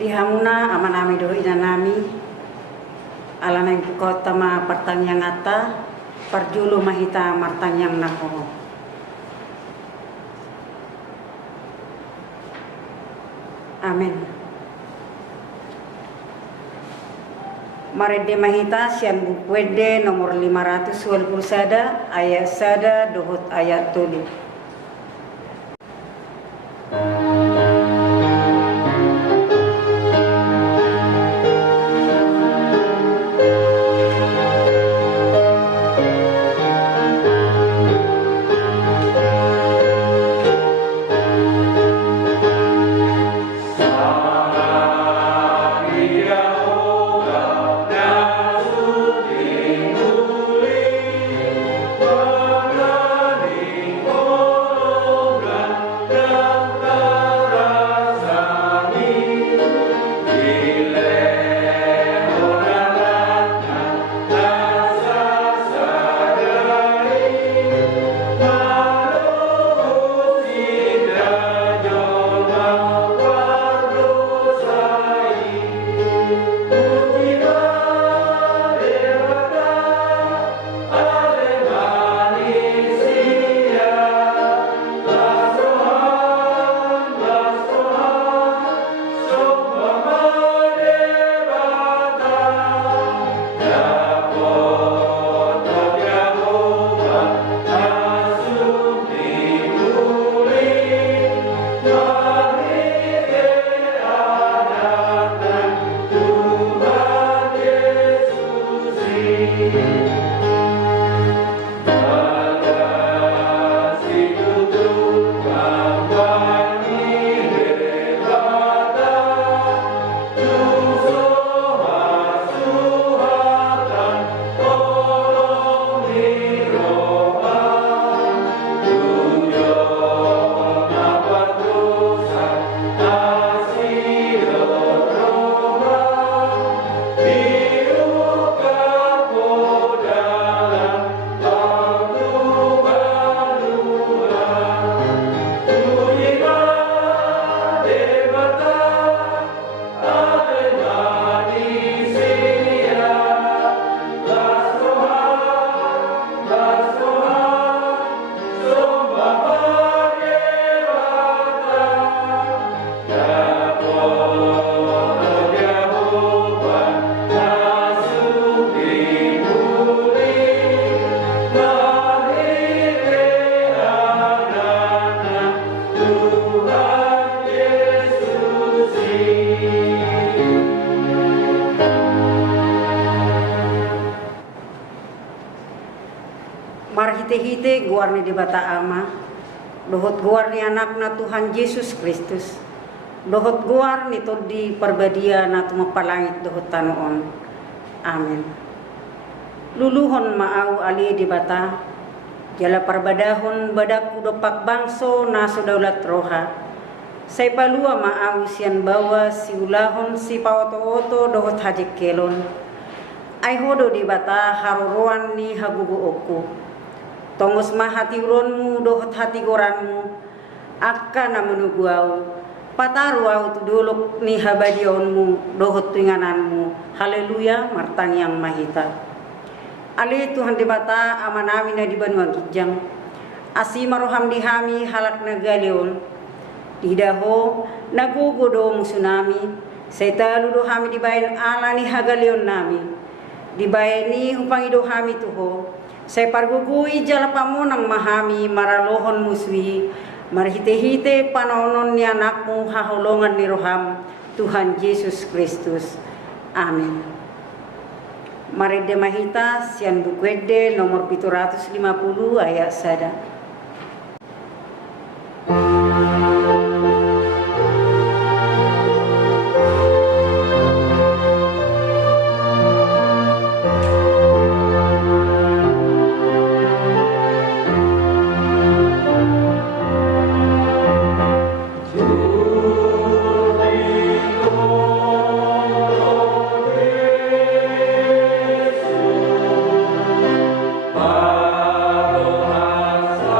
Dihamuna amanami do inanami alana ibu kota ma pertanyang ata parjulu mahita martanyang nako. Amin. Marede mahita sian bukwede nomor 520 sada ayat sada dohot ayat tuli. Hite-hite guarni di bata ama, dohot guarni anakna Tuhan Yesus Kristus, dohot guarni to di perbadia na tumapalangit dohot tanuon. Amin. Luluhon maaw ali di bata, jala perbadahon badaku dopak bangso na sudaulat roha. Say palua maaw sian bawa si ulahon si paoto-oto dohot hajik kelon. Ay hodo di bata haruruan ni hagugu oku. Tongos mahati uronmu dohot hati goranmu akan menuguau pataru au tuduluk ni habadionmu dohot tuingananmu. Haleluya martang yang mahita. Ali Tuhan di bata amanami na di banua gijang asi maroham dihami halak na galion didaho nagugodo musunami setalu dohami dibayan ala ni hagalion nami dibayani hupangido hami tuho. Saya pargugui jala pamunang mahami maralohon muswi marhite-hite panonon ni anakmu haholongan ni roham Tuhan Yesus Kristus. Amin. Marede mahita sian bukwede nomor 750 ayat sada. Sa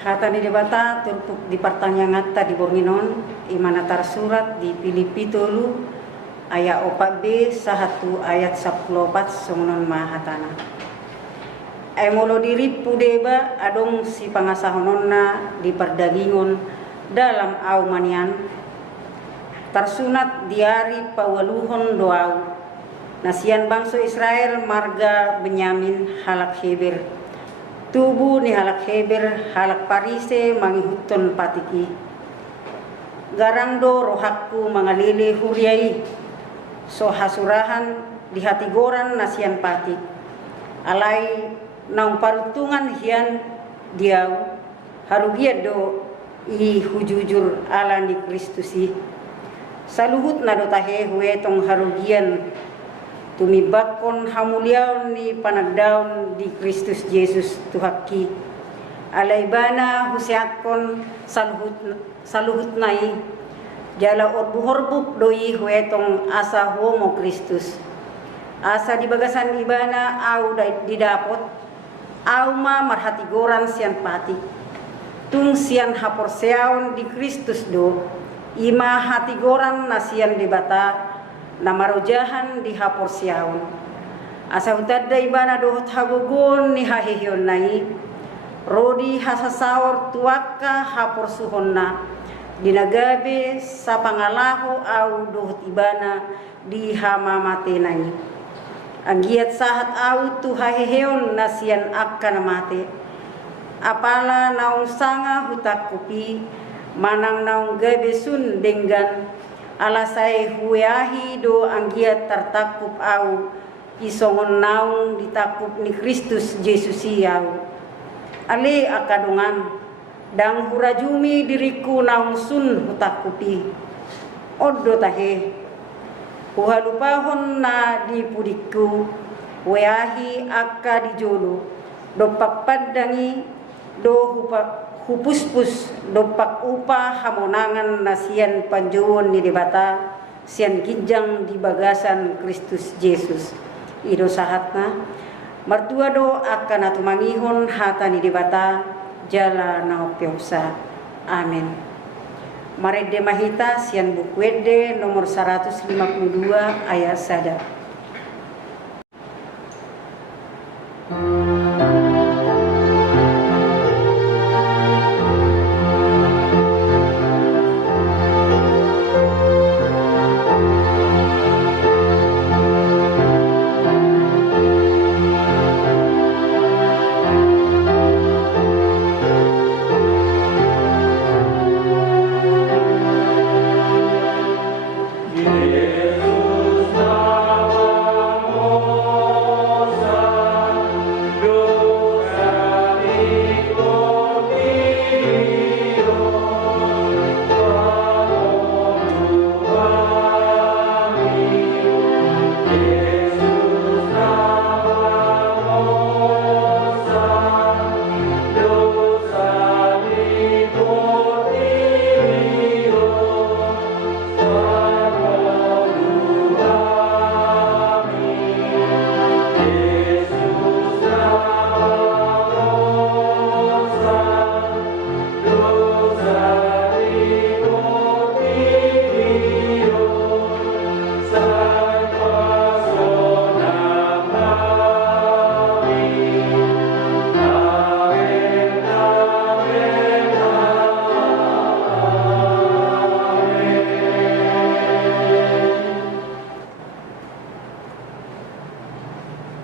Hata ni debata turpuk di pertanyaan di bornginon imana tersurat di Filipi 3 ayat 4b sahatu ayat 14 songonon mahatana. Molo diri pudeba adong si pangasahononna di perdagingon dalam au manian tersunat diari pawaluhon doau nasian bangsa Israel marga Benyamin halak Heber tubuh ni halak Heber halak Parise mangihuton patiki garang do rohakku mangalili huriai so hasurahan di hati goran nasian patik alai naung parutungan hian diau harugia do i hujujur ala ni Kristusi saluhut na do tahe huetong harugian tumibakon hamuliaon ni panagdaon di Kristus Yesus tuhaki alaibana husiakon saluhut nai jala orbu-horbuk doi huetong asa homo Kristus asa di bagasan ibana au didapot au ma marhati goran sian pati tung sian haporseaon di Kristus do ima hati goran nasian debata namarojahan di haporseaon asa utadda ibana do hagogon ni hahehion nai rodi hasasaor tuaka haporsuhonna dinagabe sa pangalaho au dohot ibana di hamamate nai anggiat sahat au tu haheheon nasian akka namate apala naung sanga hutak kupi manang naung gabe sun denggan alasai huyahi do anggiat tertakup au isongon naung ditakup ni Kristus Yesus siau ale akadungan dang hurajumi diriku naung sun hutakupi oddo tahe huhalupahon na di pudiku huyahi akka dijolo dopak padangi do hupuspus dopak upa hamonangan nasian panjuon ni debata sian kijang di bagasan Kristus Yesus ido sahatna martua do akan atumangihon hata ni debata jala naopiausa amin. Mare de mahita sian bukwede nomor 152 ayat sada.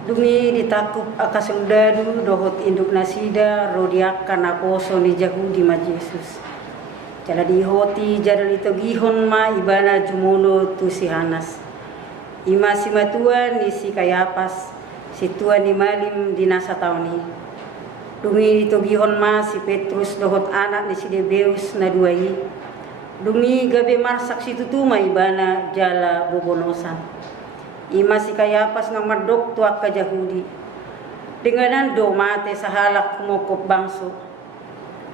Dumi ditakup akasundadu dohot induk nasida rodiak kanakoso ni Yahudi ma Yesus. Jala dihoti jadal ito gihon ma ibana jumulo tu si Hanas. Ima si matua ni si Kayapas, si tua ni Malim dinasa tauni. Dumi ito gihon ma si Petrus dohot anak ni si Debeus na duai. Dumi gabe marsak si tutuma ibana jala bobonosan. Ima si Kayapas ng mardok tuak ka Yahudi. Denganan do mate sa halak kumukop bangso.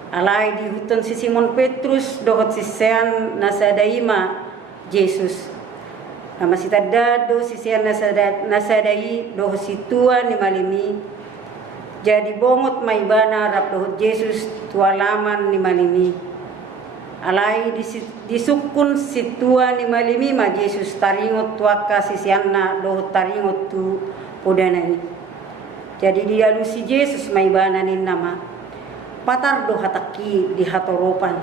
Alay di huton si Simon Petrus dohot si Sean nasadaima Jesus. Nama si tadado si Sean nasadai dohot si tua ni Malimi. Jadi bongot maibana rap dohot Yesus tualaman ni malimi. Alai disukun situa ni malimi ma Yesus taringot tuaka sisianna dohot taringot tu podanai. Jadi dia lusi Yesus maibana ni nama. Patar do hataki di hatoropan.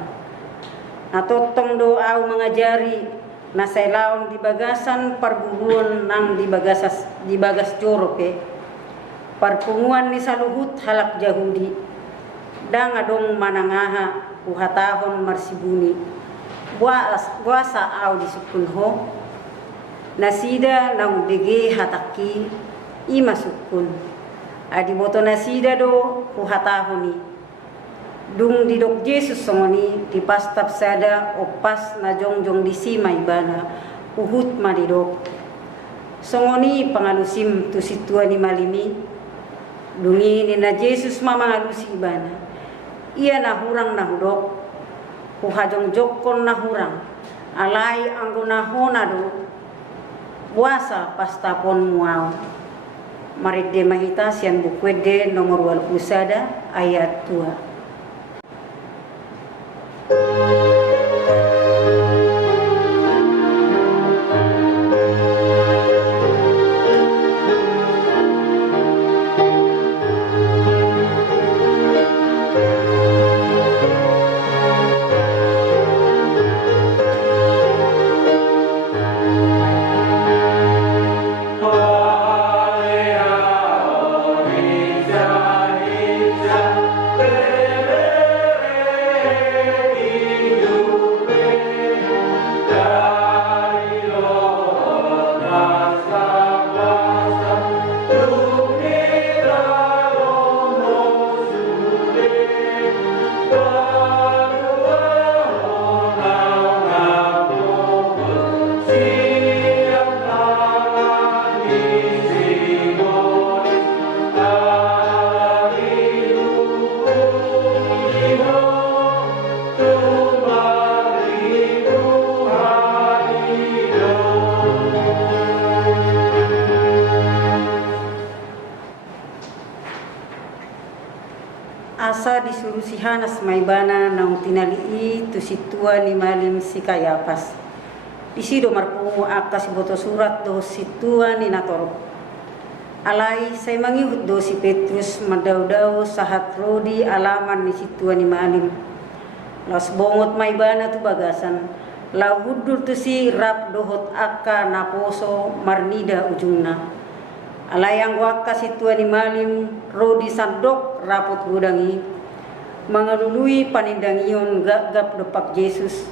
Natotong do au mengajari na sailaon di bagasan parguruan nang di bagas joroke parpunguan ni saluhut halak Yahudi dang adong manangaha uhatahon marsibuni buasa au disukunho nasida nang dege hataki ima sukun adi boto nasida do uhatahoni dung didok Yesus songoni di pastap sada opas na jongjong di sima ibana uhut madidok songoni pangalusim tu situa ni malimi dungi ni na Yesus mamangalusi ibana ia na hurang na hudok uhajong jokon na hurang alai anggo na honado puasa pastapon muau maridde mahita sian bukwede nomor 21 ayat 2. Asa disuruh si Hanas maibana nang tinalii tu situa ni malim si Kayapas. Disido marpungu akas boto surat do situa ni natoro. Alai saya mangihut do si Petrus madau-dau sahat rodi alaman ni situa ni malim. Las bongot maibana tu bagasan. Lau hudur tu si rap dohot akka naposo marnida ujungna. Alayang waka situa ni malim rodi sandok rapot gudangi mangalului panindangion gagap depak Yesus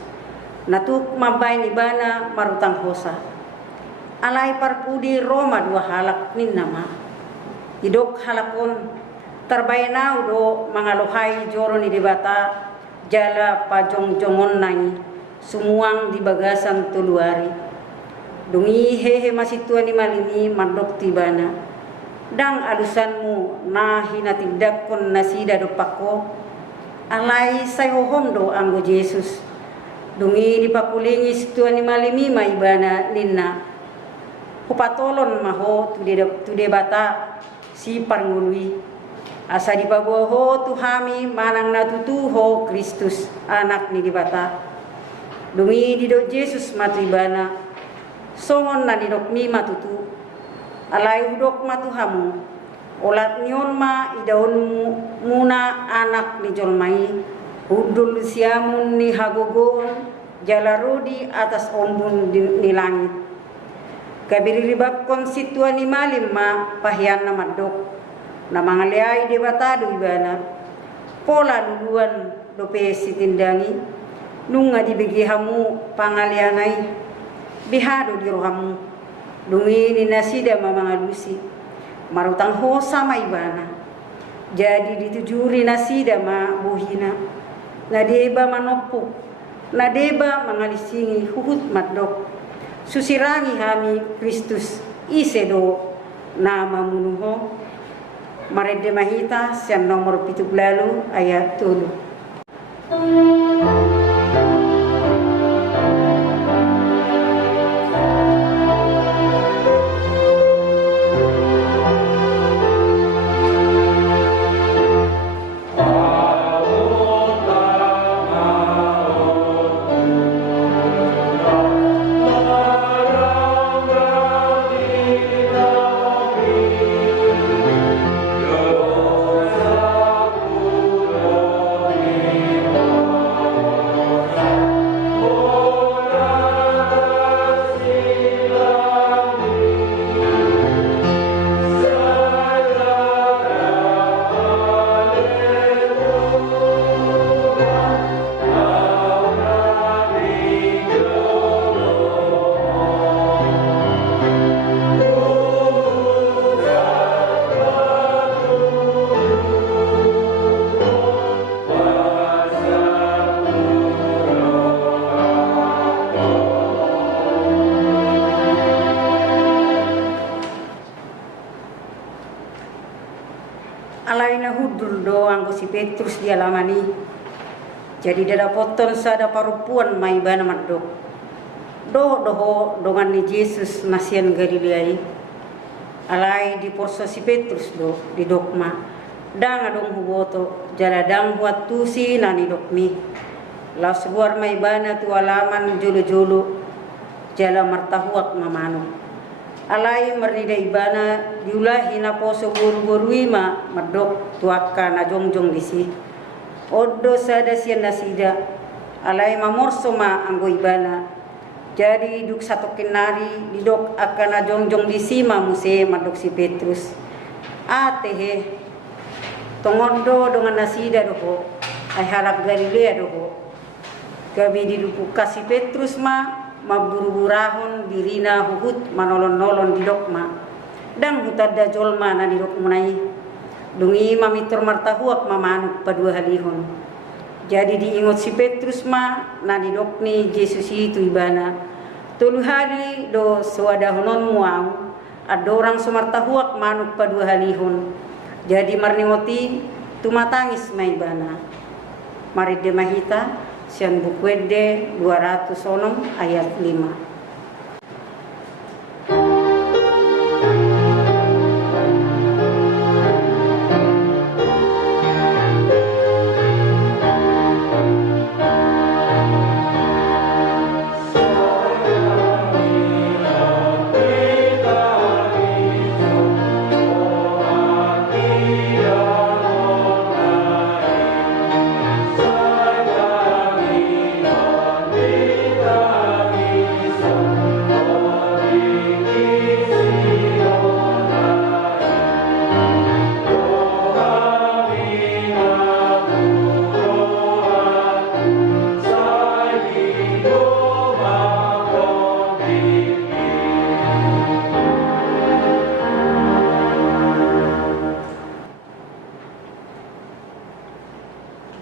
natuk mabay ni bana marutang hosa alay parpudi Roma dua halak nin nama idok halakon tarbayanau do mangaluhay joro ni dibata jala pajong-jongon nangi sumuang di bagasan tuluari dungi hehe masitua ni malini mandok tibana dang alusanmu na hinatindak kon nasida do pako alai sayhohom do anggo Yesus dungi dipakulingi situa ni malimi maibana ninna hupatolon maho tude bata si parngului asa dipabuho tuhami manang natutuho Kristus anak ni dibata dungi dido Yesus matibana songon na dinok mi matutu alay udok matuhamu olat nyon ma idaon muna anak ni jolmai udul siamun ni hagogon jalarodi atas ombun ni langit kabiri ribab konsitua ni malim ma pahyan na madok na mangaleay de batado ibana pola luluan dope sitindangi nunga dibigihamu pangalianay bihado di rohamu dungi ni nasida mamangalusi marutang hosa maibana jadi ditujuri nasida ma buhina nadeba manopuk nadeba mangalisingi huhut madok susirangi hami Kristus isedo nama munuho marede mahita sian nomor 17 ayat 3. Petrus di alamani. Jadi dada poton sada parupuan mai bana madok. Doho dongan ni Yesus nasian Galilea. Alai di porso si Petrus di dokma. Dang adong huboto jaladang huat tusi nani dokmi. Laus luar mai bana tu alaman julu-julu jala martahuak mamanu. Alai mernida ibana diulahi na poso buru-burui madok tuaka na jongjong disi. Odo sada sian nasida. Alai mamorso anggo ibana. Jadi duk satu kenari didok akan na jongjong disi muse madok si Petrus. Atehe tongondo dengan nasida doho. Ay halak Galilea doho. Gabi didupu kasih Petrus maburu-burahon dirina huhut manolon-nolon di dokma dan hutada jolma na di dokmunai dungi mamitur martahuak mamanuk padua halihon. Jadi diingot si Petrus na di dokni Yesus itu ibana tulu hari do suadahonon muang ada orang sumartahuak manuk padua halihon. Jadi marningoti tumatangis maibana. Mari demahita Sian Bukwede 206 ayat 5.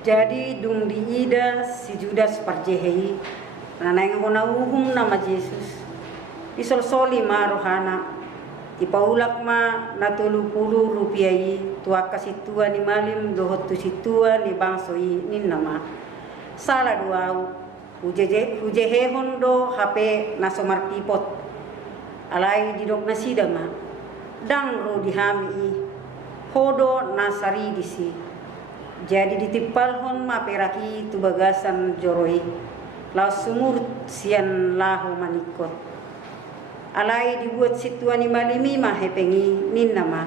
Jadi dung diida si Judas parjehei nanang hona uhum nama Yesus isolsoli rohana ipaulak natulu pulu rupiai tua kasitua ni malim dohot tu situa ni bangsoi nin nama salah duau hujehe hondo HP nasomar tipot alai didok nasida dang ro dihami hodo nasari disi. Jadi ditipal hon peraki tu bagasan joroi lau sumur sian lahu manikot alai dibuat situani malimi hepengi nin nama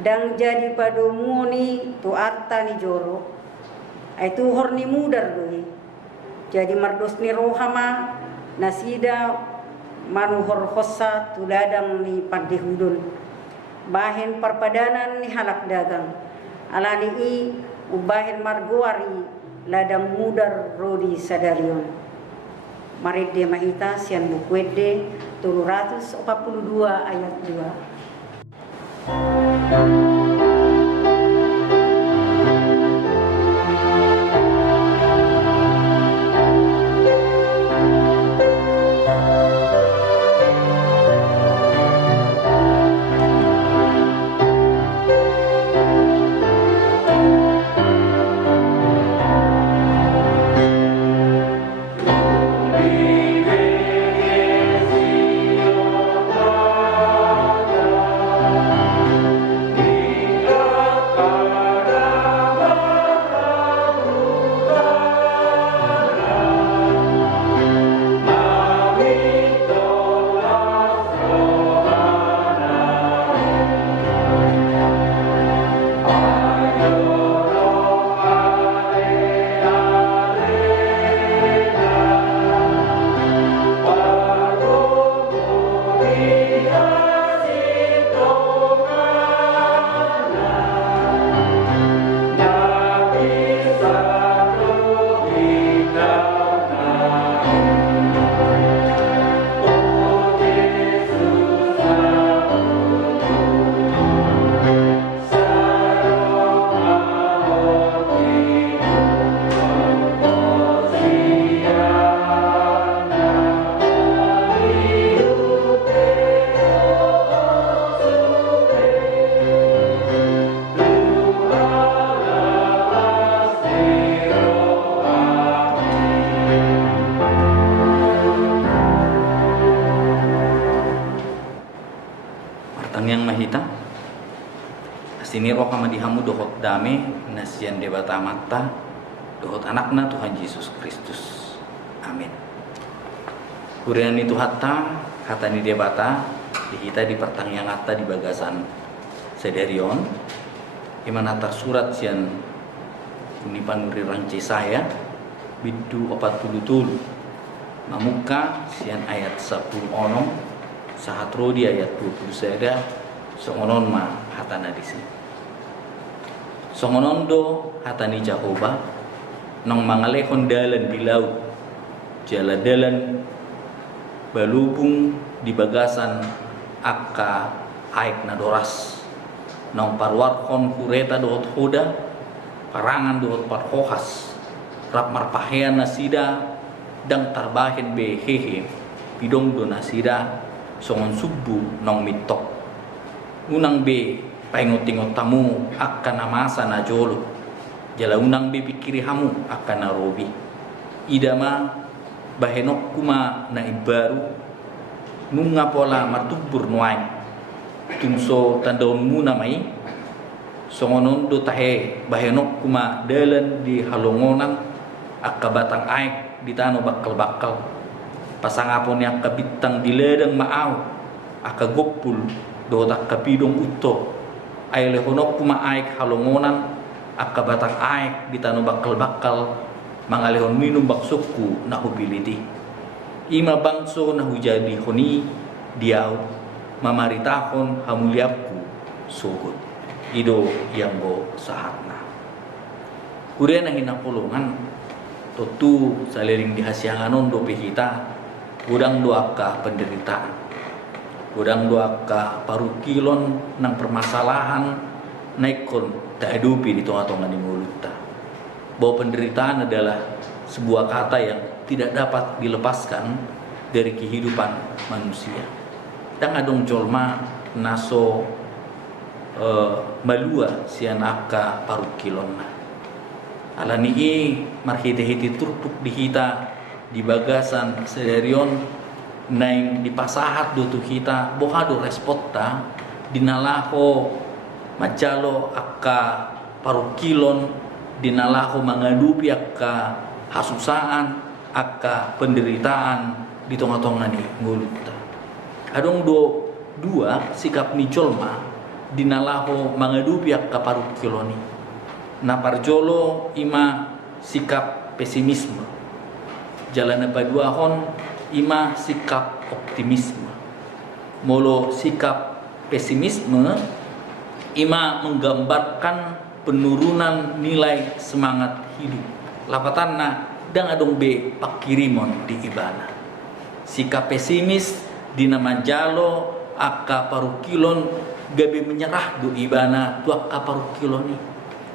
dang jadi padomuni tu arta ni joro itu horni mudar doi jadi mardos ni rohama nasida manuhor hossa tu ladang ni padihudun bahen perpadanan ni halak dagang alani ubahin marguari ladang mudar rodi sadarion. Mari dia mahita sian Bukwede 342 ayat 2. roh kama dihamu dohot dame nasian debata mata dohot anakna Tuhan Yesus Kristus. Amin. Kurian itu hatta ni debata dihita di pertanyaan hatta di bagasan sederion imana tersurat sian unipan uri rangce saya bidu 40 tulu mamuka sian ayat 10 onong sahatro di ayat 20 seda songonon ma hatana di sini songonon do hatani Jehovah nong mangalehon dalan di laut jalan-dalan balubung di bagasan akka aik nadoras nong parwarkon kureta dohot hoda parangan dohot parhohas rap marpahean nasida dang tarbahen behehe pidong do nasida songon subuh nong mitok unang be paingot-ingot tamu akan namasa na jolo jala unang be pikiri hamu akan narobi idama bahenok kuma na ibaru nunga pola martubur nuay tungso tandaon muna mai songonon do tahe bahenok kuma dalan di halongonan akka batang aik di tano bakal-bakal pasangapon yang kabitang di ledang maaw akka gopul do takka pidong utto ay lehonok kuma aik halongonan akka batang aik di tano bakal-bakal mangalehon minum baksukku na hubiliti ima bangso na hujadi honi diaw mamaritahon hamuliapku sugot ido yang go sahatna kurian na hinakulungan tutu saliring dihasyanganon do pihita udang doaka penderitaan udang doaka parukilon nang permasalahan naikon taedupi di tonga-tonga di mulutta bahwa penderitaan adalah sebuah kata yang tidak dapat dilepaskan dari kehidupan manusia. Dan adong jolma naso malua sianaka parukilonna. Alani marhite-hite turpuk dihita di bagasan sederion naing di pasahat do tu kita bohado respota dinalaho majalo akka parukilon dinalaho mangadupi akka hasusaan akka penderitaan di tonga-tonga ni nguluta adong dua sikap ni jolma dinalaho mangadupi akka parukiloni na parjolo ima sikap pesimisme jalan paduahon ima sikap optimisme molo sikap pesimisme ima menggambarkan penurunan nilai semangat hidup lapatanna dang adong be pakirimon di ibana sikap pesimis dina manjalo akka parukilon gabe menyerah do ibana tu akka parukiloni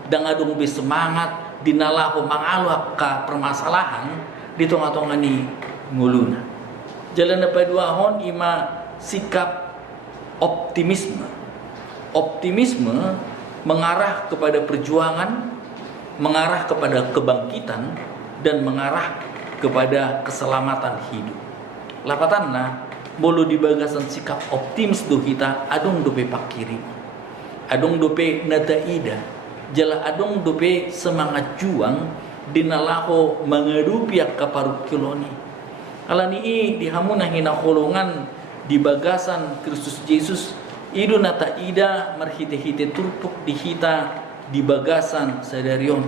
dang adong be semangat dinalaho mangalo akka permasalahan di tonga-tonga ni nguluna jalan paduahon ima sikap optimisme mengarah kepada perjuangan, mengarah kepada kebangkitan, dan mengarah kepada keselamatan hidup. Lapatanna bolo di bagasan sikap optimis do kita adong dope pakiri, adong dope nataida, jala adong dope semangat juang dinalaho mengadupi akka parukiloni. Alani dihamuna hina holongan di bagasan Kristus Yesus idu nata ida marhite-hite turpuk dihita di bagasan sadarion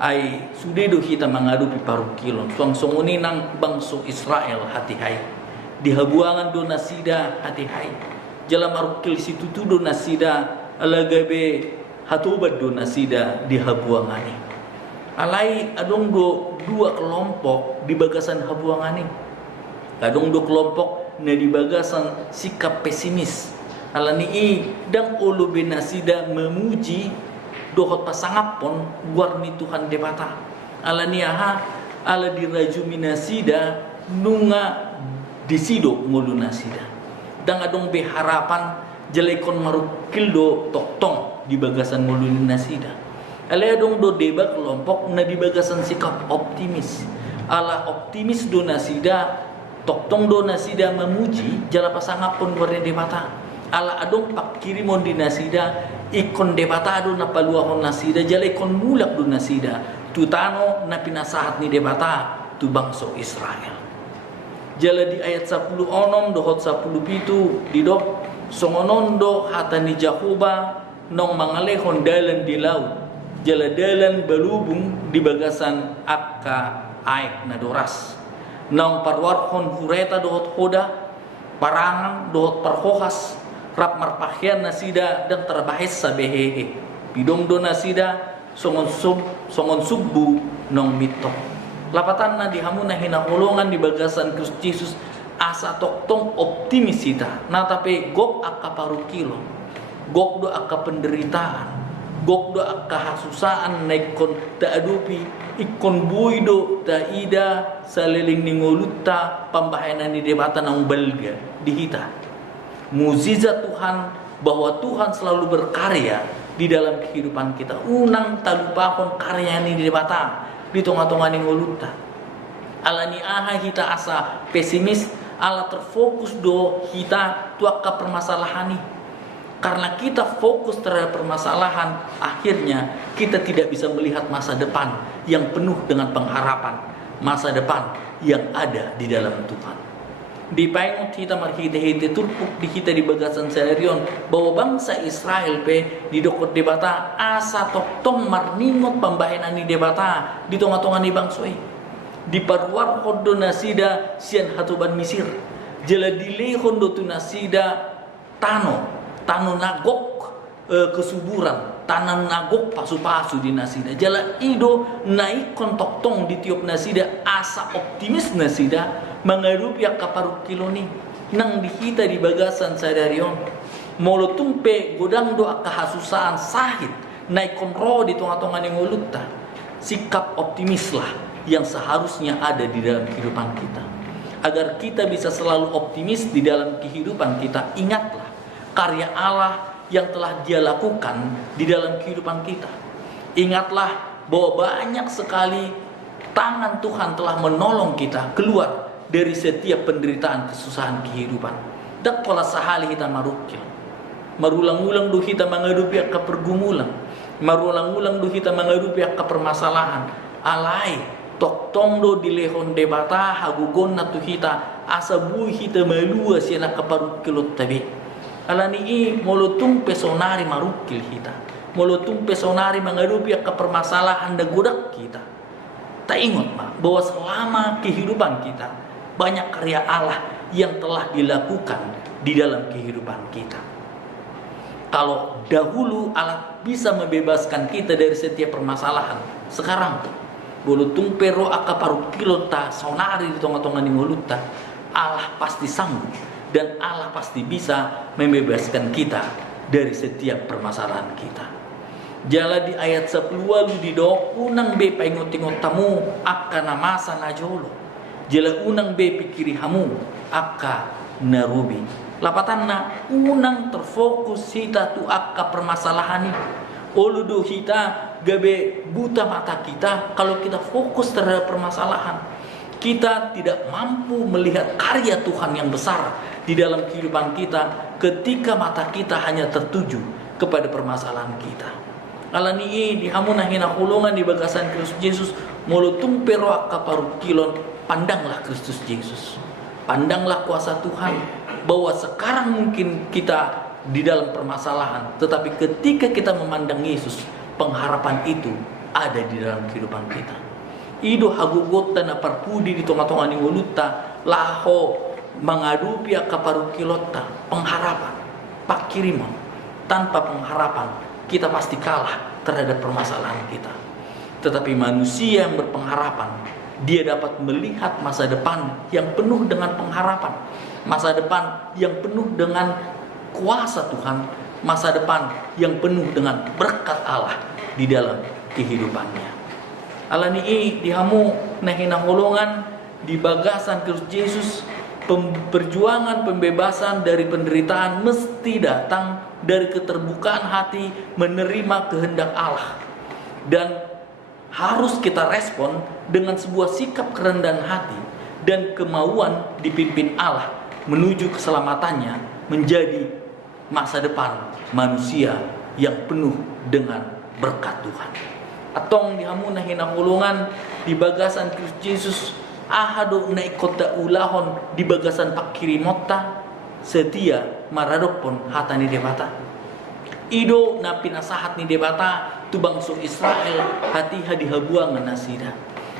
ai sudedo hita mangadupi parukilon suang songuni nang bangso Israel hati hai dihabuangan do nasida hati hai jala marukil situtu do nasida alagabe hatubat do nasida dihabuangani alai adong dua kelompok di bagasan habuangani adong do kelompok na di bagasan sikap pesimis alani dang ulu binasida memuji dohot pasangapon guarni Tuhan debata alani ala diraju minasida nunga disido ngulu nasida dang adong be harapan jelekon marukil do toktong di bagasan ngulu nasida ala adong do deba kelompok na di bagasan sikap optimis ala optimis do nasida toktong do nasida memuji jala pasangapon guarni debata ala adong pak kirimon di nasida ikon debatado na paluahon nasida jala ikon mulak do nasida tutano na pinasahat ni debata tu bangsa Israel. Jala di ayat 10 onom dohot 10 pitu didok songonondo hata ni Jahoba nong mangalehon dalan di laut jala dalan balubung di bagasan akka aik na doras nong parwarhon hureta dohot hoda parangan dohot parhohas rap marpahyan nasida dan terbahis sabehehe bidong do nasida songon subbu nong mitok lapatan na dihamu na hinahulungan di bagasan Kristus Yesus asa toktong optimisita na tapi gok akka parukilo gok do akka penderitaan gok do akka hasusaan na ikon taadupi ikon buido taida saliling ningolutta pambahayanan ni debata ng balga dihita mukjizat Tuhan bahwa Tuhan selalu berkarya di dalam kehidupan kita unang talupakon karya ni debata di tengah-tengah ningolutta alani aha kita asa pesimis ala terfokus do kita tuaka permasalahan ini. Karena kita fokus terhadap permasalahan, akhirnya kita tidak bisa melihat masa depan yang penuh dengan pengharapan, masa depan yang ada di dalam Tuhan. Di paingot kita marhite-hite turpuk di kita di bagasan serion bahwa bangsa Israel pe di dokot debata asa toktong marningot pambahenan ni debata di tengah-tengah ni bangsoi. Di parwar hodo nasida sian hatuban Misir jala dilehon do tu nasida tano nagok kesuburan tanam nagok pasu-pasu di nasida jala ido naik kontoktong di tiup nasida asa optimis nasida mengarupi kaparuk kiloni nang dihita di bagasan sadarion molo tumpe godang do kahasusaan sahid naik konro di tengah-tengah ningolutta sikap optimislah yang seharusnya ada di dalam kehidupan kita. Agar kita bisa selalu optimis di dalam kehidupan kita, ingatlah karya Allah yang telah Dia lakukan di dalam kehidupan kita. Ingatlah bahwa banyak sekali tangan Tuhan telah menolong kita keluar dari setiap penderitaan kesusahan kehidupan. Dak pola sahali kita marukil. Marulang-ulang do kita menghadapi pergumulan. Marulang-ulang do kita menghadapi permasalahan. Alai toktong do dilehon debata hagugon na tuhita asa bui hita malua siya nakaparuk kilot tabi alani molotung pesonari marukil hita molotung pesonari mengarupi ka permasalahan da gudak kita tak ingat bahwa selama kehidupan kita banyak karya Allah yang telah dilakukan di dalam kehidupan kita. Kalau dahulu Allah bisa membebaskan kita dari setiap permasalahan, sekarang bolutung pero akaparu kilota sonari di tengah-tengah ningolutta Allah pasti sanggup dan Allah pasti bisa membebaskan kita dari setiap permasalahan kita. Jala di ayat 10 walu di do unang be paingot-ingot tamu akka namasa najolo jala unang be pikiri hamu akka narubi lapatan na unang terfokus hita tu akka permasalahan ini oludo hita gabe buta mata kita kalau kita fokus terhadap permasalahan. Kita tidak mampu melihat karya Tuhan yang besar di dalam kehidupan kita ketika mata kita hanya tertuju kepada permasalahan kita. Alani dihamuna hina hulungan di bagasan Kristus Yesus molutung pero akaparu kilon pandanglah Kristus Yesus. Pandanglah kuasa Tuhan bahwa sekarang mungkin kita di dalam permasalahan, tetapi ketika kita memandang Yesus, pengharapan itu ada di dalam kehidupan kita. Ido hagugot dan parpudi di tengah-tengah ningolutta laho mengadupi akaparukilota pengharapan pak kiriman. Tanpa pengharapan kita pasti kalah terhadap permasalahan kita. Tetapi manusia yang berpengharapan, dia dapat melihat masa depan yang penuh dengan pengharapan, masa depan yang penuh dengan kuasa Tuhan, masa depan yang penuh dengan berkat Allah di dalam kehidupannya. Alani dihamu nahina holongan di bagasan Kristus Yesus, perjuangan pembebasan dari penderitaan mesti datang dari keterbukaan hati menerima kehendak Allah, dan harus kita respon dengan sebuah sikap kerendahan hati dan kemauan dipimpin Allah menuju keselamatannya menjadi masa depan manusia yang penuh dengan berkat Tuhan. Atong dihamuna hinahulungan di bagasan Kristus Yesus ahado na ikota ulahon di bagasan pakirimota setia maradopon hata ni debata. Ido na pinasahat ni debata tu bangsa Israel hati hadihabuangan nasida.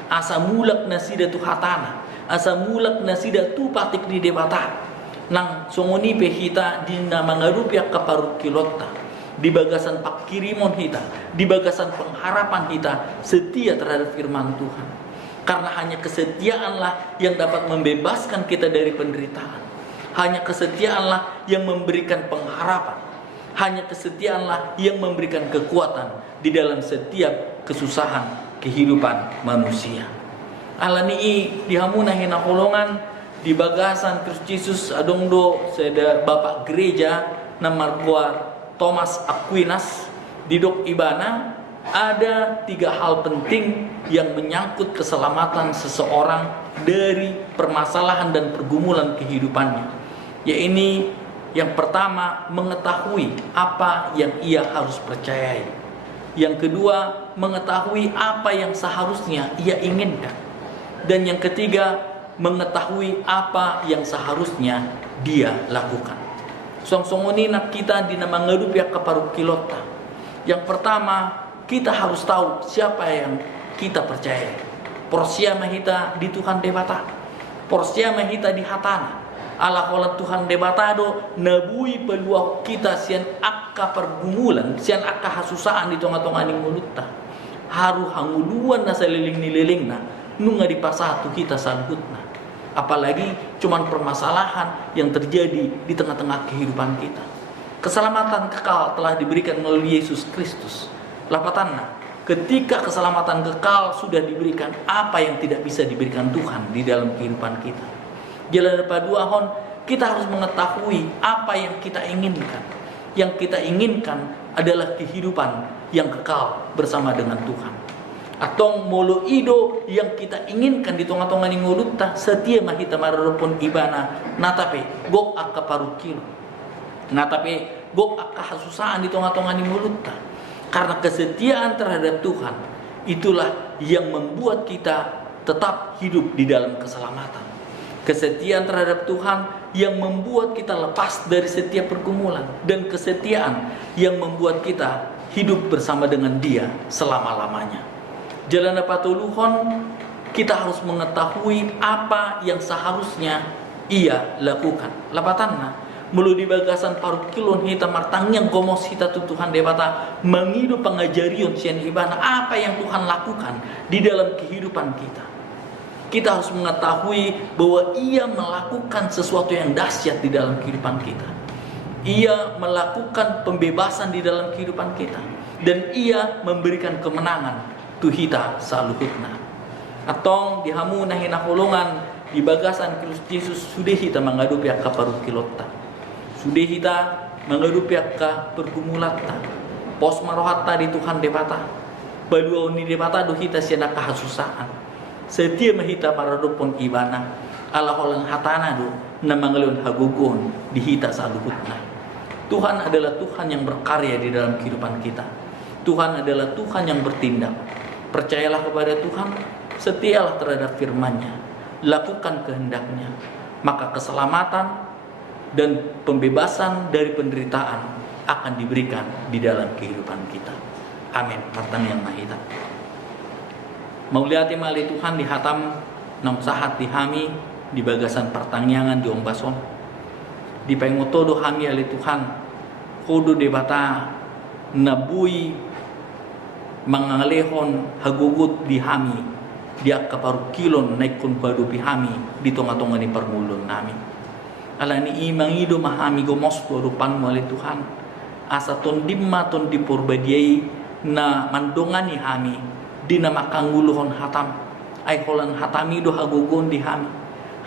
Asa mulak nasida tu hatana, asa mulak nasida tu patik ni debata. Nang songoni pe hita di na mangarupya kaparukilota. Di bagasan pakirimon kita, di bagasan pengharapan kita setia terhadap firman Tuhan. Karena hanya kesetiaanlah yang dapat membebaskan kita dari penderitaan. Hanya kesetiaanlah yang memberikan pengharapan. Hanya kesetiaanlah yang memberikan kekuatan di dalam setiap kesusahan kehidupan manusia. Alani dihamuna hinaholongan di bagasan Kristus Yesus adongdo seda Bapak Gereja namarguar Thomas Aquinas di Dok Ibana ada 3 hal penting yang menyangkut keselamatan seseorang dari permasalahan dan pergumulan kehidupannya. Yaitu yang pertama, mengetahui apa yang ia harus percayai. Yang kedua, mengetahui apa yang seharusnya ia inginkan. Dan yang ketiga, mengetahui apa yang seharusnya dia lakukan. Songsongoni nak kita di nama ngadupya kaparukilota. Yang pertama, kita harus tahu siapa yang kita percaya. Porsia mahita di Tuhan debata. Porsia mahita di hatana. Allah kolat Tuhan debatado nabui peluang kita sian akka pergumulan, sian akka hasusaan di tonga-tonga ning mulutta. Haru hanguluan na saliling nileling na nunga di pasatu kita salhutna. Apalagi cuman permasalahan yang terjadi di tengah-tengah kehidupan kita. Keselamatan kekal telah diberikan melalui Yesus Kristus. Lapatanna, ketika keselamatan kekal sudah diberikan, apa yang tidak bisa diberikan Tuhan di dalam kehidupan kita. Jalan paduahon, kita harus mengetahui apa yang kita inginkan. Yang kita inginkan adalah kehidupan yang kekal bersama dengan Tuhan. Atong molo ido yang kita inginkan di tonga-tonga ni ngulutta setia mahita maradopon ibana natape gok akka parukilo. Natape gok akka hasusaan di tonga-tonga ni ngulutta. Karena kesetiaan terhadap Tuhan itulah yang membuat kita tetap hidup di dalam keselamatan. Kesetiaan terhadap Tuhan yang membuat kita lepas dari setiap pergumulan, dan kesetiaan yang membuat kita hidup bersama dengan Dia selama-lamanya. Jalan patuluhon, kita harus mengetahui apa yang seharusnya ia lakukan. Lapatanna, mulu di bagasan parukilon hita martang yang gomos hita Tuhan debata mengidu pengajarion sian ibana apa yang Tuhan lakukan di dalam kehidupan kita. Kita harus mengetahui bahwa ia melakukan sesuatu yang dahsyat di dalam kehidupan kita. Ia melakukan pembebasan di dalam kehidupan kita, dan ia memberikan kemenangan tuhita saluhutna. Atong dihamu na hinahulungan di bagasan Kristus Yesus sudah kita mengadupya ka parukilota. Sudah kita mengadupya ka pergumulata. Pos marohatta di Tuhan debata. Badua ni debata do hita siana kahasusaan. Setia mahita paradopon ibana. Allah holang hatana do na mangalun hagugon di hita saluhutna. Tuhan adalah Tuhan yang berkarya di dalam kehidupan kita. Tuhan adalah Tuhan yang bertindak. Percayalah kepada Tuhan, setialah terhadap firman-Nya, lakukan kehendak-Nya, maka keselamatan dan pembebasan dari penderitaan akan diberikan di dalam kehidupan kita. Amin. Martang yang mahita. Mauliati mali Tuhan dihatam nang sahat dihami di bagasan pertangyangan di ombason. Di pengotodo hami ali Tuhan, kudu debata nabui mangalehon hagugut di hami dia kaparukilon naikun badupi hami di tonga-tonga ni permulun nami. Ala ni imangido mahami gomos rupan wali Tuhan asa ton dimma ton dipurbadiai na mandongani hami di nama kangguluhon hatam ay holan hatami do hagugon di hami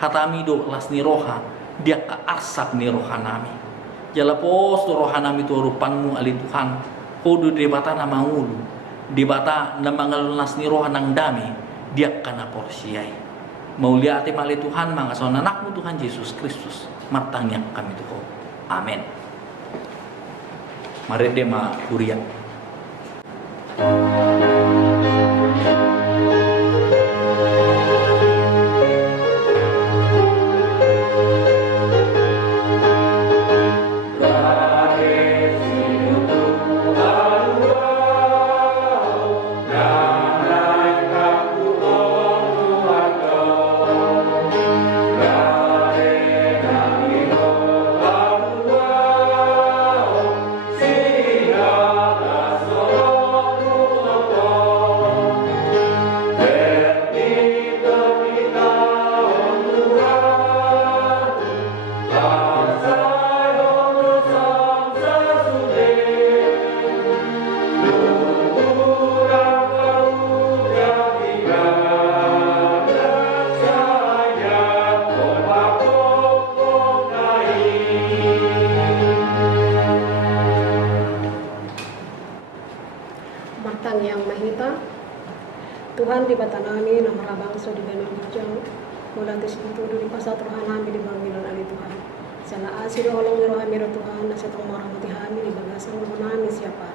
hatami do las ni roha dia ka asap ni roha nami jalapos do roha nami to rupanmu ali Tuhan kudu debata na mangulu dibata na mangalunas ni roha nang dami dia kana porsiai. Mauliati mali Tuhan mga son anakmu Tuhan Yesus Kristus martangnya kami Tuhan. Amin. Mari deh ma kuria. Martang yang mahita, Tuhan di batanami nama bangsa di Beno Bijang, mula tes itu di pasat rohanami di Bangilan Ali Tuhan. Salah asir olong rohami Tuhan, nasa tong marahmati hami di bagasan rohanami siapa.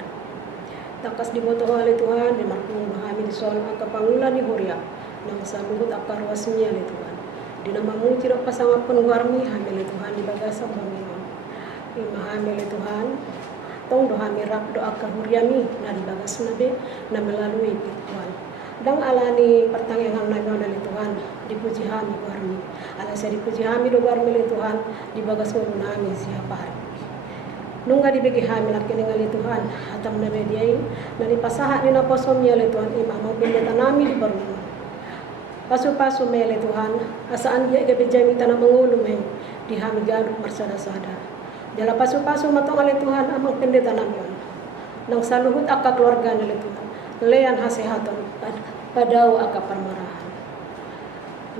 Takas di moto Ali Tuhan, di markung rohami di soal angka pangulan di Huria, nama saluhut akar wasmi Ali Tuhan. Di nama mucir pasangapun guarmi hamil Tuhan di bagasan Bangilan. Ima hamil Tuhan, tong dohami rak doa kahuriami na di bagas nabi na melalui Tuhan. Dang alani pertanyaan nabi dari Tuhan dipuji hami warmi. Ala saya dipuji hami do warmi Tuhan di bagas nami siapa. Nungga dibagi hami laki ningali Tuhan atam nabi diai na di pasaha ni na posomnya le Tuhan imam mau pendeta nami di baru. Pasu-pasu mele Tuhan asaan dia gebejami tanah mengulum di hami gaduk marsada-sada. Jala pasu-pasu matong ali Tuhan amang pendeta namin. Nang saluhut aka keluarga nila Tuhan. Lean hasehaton padaw aka parmarahan.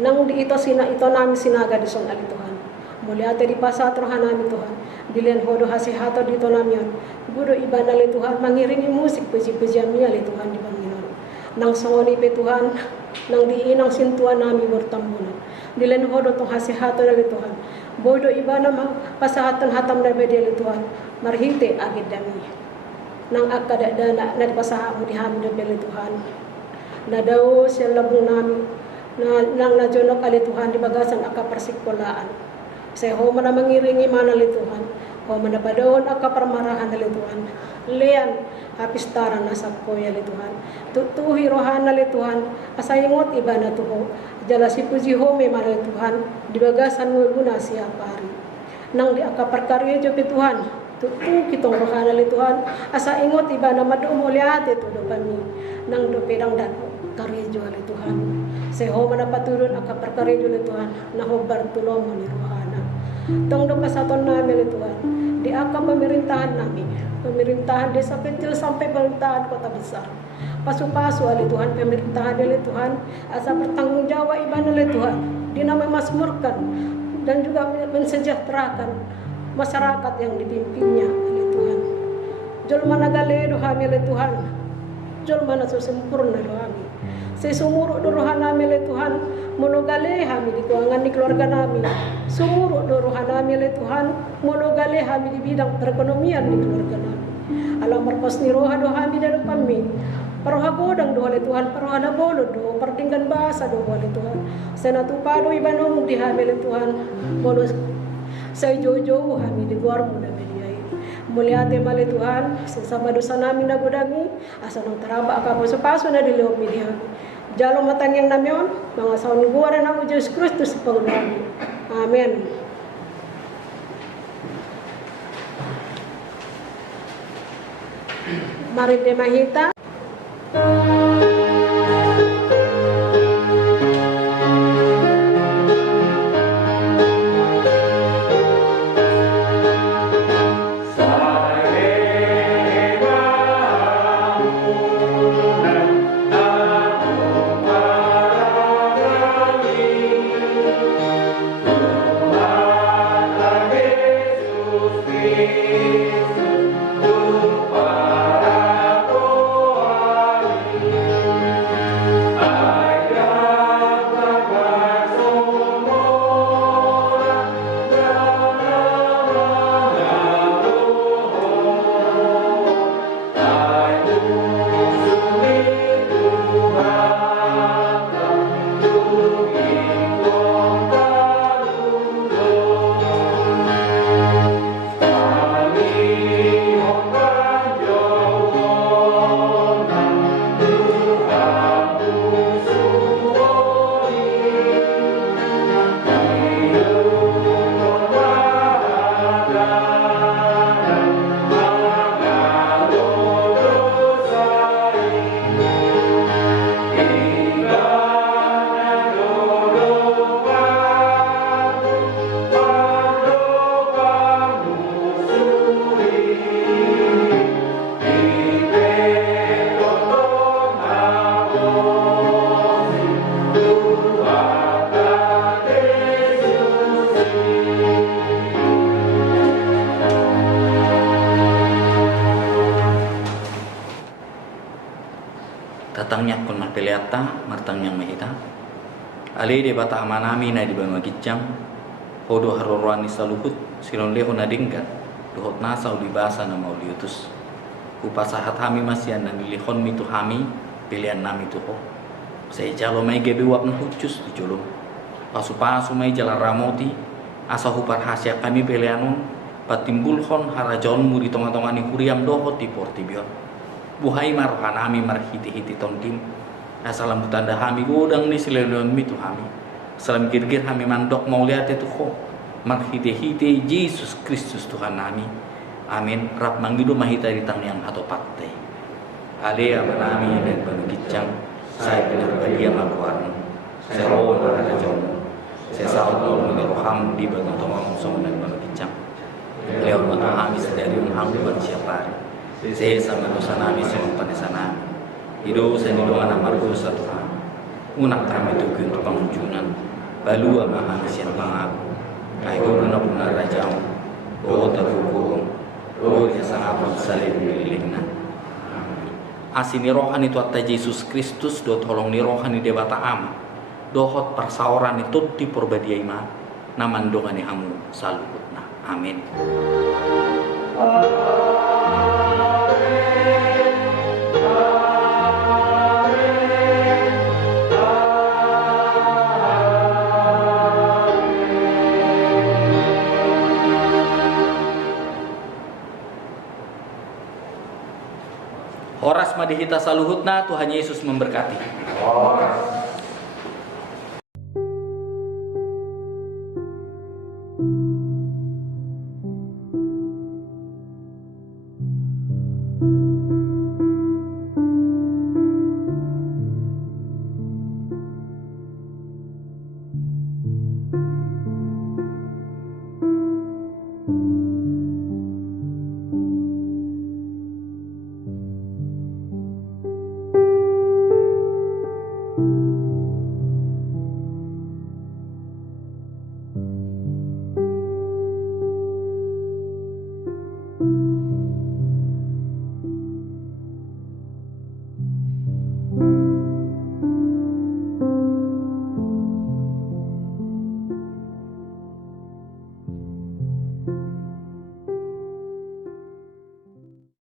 Nang di ito nami sinaga di son ali Tuhan. Muli ate di pasat rohan nami Tuhan. Dilian hodo hasehaton dito namin. Gudo iba nali Tuhan mangiringi musik puji-pujian niya ali Tuhan di Panginoon. Nang songoni pe Tuhan. Nang diinang sintuan nami bertambunan. Dilian hodo tong hasehaton ali Tuhan. Bodo ibana pasahatan hatam na bedeli Tuhan marhite agid dami nang akada dana na pasahamu di hami na beli Tuhan na daw siya labong nami na nang najonok ali Tuhan di bagasan aka persikolaan saya ho mana mangiringi mana li Tuhan ho mana padawon aka parmarahan ali Tuhan lean hapistara na sakpo ya li Tuhan tutuhi rohana li Tuhan asayingot ibana tuho jala si puji home mana Tuhan di bagasan mo guna siapa hari nang di aka perkarya jo Tuhan tutu kitong rohana li Tuhan asa ingot iba na madu muliate to do kami nang do pedang dan karya jo li Tuhan seho mana paturun aka perkarya jo li Tuhan na hobar tulong mo ni rohana tong do pasaton namin li Tuhan di aka pemerintahan namin pemerintahan desa kecil sampai pemerintahan kota besar pasu-pasu ali Tuhan pemerintahan ali Tuhan asa bertanggung jawab ibadah ali Tuhan dina memasmurkan dan juga mensejahterakan masyarakat yang dipimpinnya ali Tuhan jol mana gale dohami ali Tuhan jol mana sempurna dohami sesumuru do rohanami ali Tuhan monogale hami di keuangan di keluarga nami sumuru do rohanami ali Tuhan monogale hami di bidang perekonomian di keluarga nami alam merpasni roha dohami dalam pami Paroha bodang do hale Tuhan, paroha na bolo do, pertinggan bahasa do hale Tuhan. Senatu pado ibanom di hamil Tuhan. Bolo sa jojo hami di luar mo na mediay. Muliate male Tuhan, sa sabado sa namin na gudangi, asa nang taraba ka paso na di loob mi di hami. Jalo matang yang namyon, mga saon guwara na mo Diyos Kristus sa pagulami. Amen. Mari de mahita. hatta martang yang mahita ale de bata amanami na di banua gicang hodo harorwani saluhut silon leho na dingkat dohot nasa ulibasa na mauliutus upasahat hami masian na nilihon mitu hami pilihan nami tuho saya jalo may gebe wap na hucus di jolong pasu-pasu may jala ramoti asa hupar hasya kami pilihanon patimbulhon harajon muri tonga-tongani huriam dohot di portibion buhay marohanami marhiti-hiti tondim asalam tanda hami godang ni sileleon mitu hami salam girgir hami mandok mau lihat itu ho marhiti-hiti Yesus Kristus Tuhan nami amin rap manggido mahita di tang yang hato patte ale amanami dan banu gicang saya benar badia makuarno saya roh harajon saya saud nol roham di bagian tongong song dan banu gicang leon matahami sedari unhang di bagian siapa saya sama dosa nami sama panesa nami hidup saya di doa margo satu hari unak kami tuh untuk pengunjungan balu ama kami sian pangaku kai guru na punar rajau o tafuku o ya sangat salim lilingna asini rohani tu atta Yesus Kristus do tolong ni rohani debata am dohot persauran itu di porbadia ima naman dongani hamu salutna amin. Horas madihita saluhutna Tuhan Yesus memberkati.